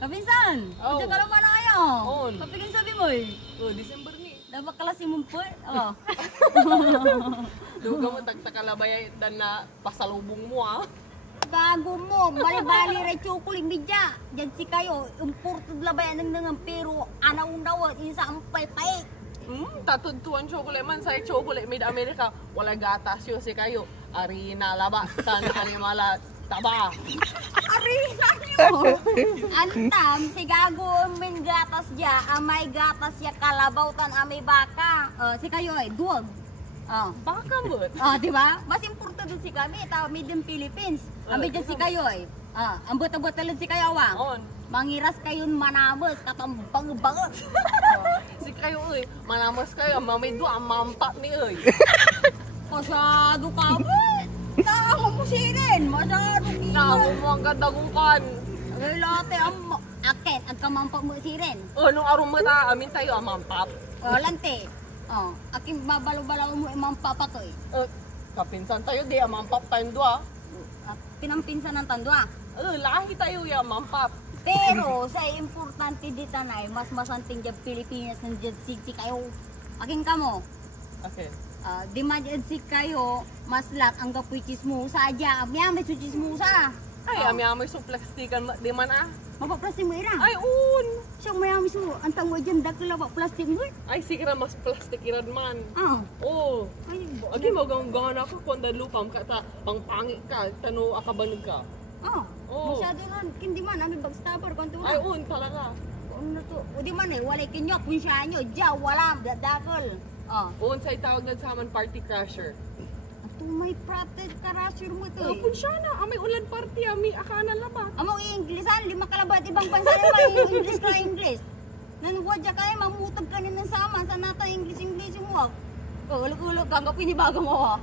Kapinsan, Oh. Diyan ka naman na kayo. On. Kapigin sabi mo eh. Oh, December ni. Dapat klase mo po. Oh. Duga mo tagtakalabay dan na pasalubong mo ah. Gago mo, bali-bali rin chocolate media. Diyan si kayo, imported labayan ng pero anaw-naw, isa ang pay-pay. Tatuntuan chocolate man sa chocolate made America. Wala gatas yun si kayo. Arina laba, tan animala taba. Arina nyo! Antam, si gago min gatas dia, amay gatas ya kalabaw tan amay baka. Si kayo ay duwag. Baka mo. Di ba? Mas importante si kami, tao made in Philippines. Amay dyan si kayo ay. Ang buta-buta lang si kayo awang. On. Mangiras kayo manabos, katambang-bangot. Si kayo uy, manamos kayo, mamay do ang mampa ni uy. Masyado ka ba? Tama mo sirin, masyado di Namo mo ang gadagukan. Ay, late, akin, ang kamampa mo sirin. Oh, nung araw mo ta, amin tayo ang mampap. Lante, akin babalo-balaw mo imang papatoy. Kapinsan tayo, di ang mampap tayo do ah. Pinampinsan ng tandwa. Lahi tayo yung mampap. Pero sa importante dito na mas masanting dyan Pilipinas ng dyan si kayo. Aking kamo. Okay. Di man dyan si kayo, mas lat ang gapoy chismusa dyan. Amya may su chismusa. Ay, ami so plastikan di man ah. Mapaplastik mo ira. Ay, un. Siyang mayami su, ang tango dyan dakla ba plastik mo? Ay, sikira mas plastik iran man. Oh. Ay, Agi mo gangan ako kung lupam ka ta pangpangi ka, tano akabanog ka. Masyado ron, hindi man, amin bagstabber, kung Ay, un talaga. ano na to? O di man eh, walay kinyo, kung siya nyo, dya, wala, dadakol. Un sa itawag na sa aman party crasher. Ato may protect karasyon mo to Kung siya na, amay ulan party, ami akana labat. Amo i-Inglesan, lima kalabat, ibang bansa naman, English ka English. Nanwadya ka mamutag ka na ng sama, sa nata English mo. Ulog-ulog, gagapin ni bago mo.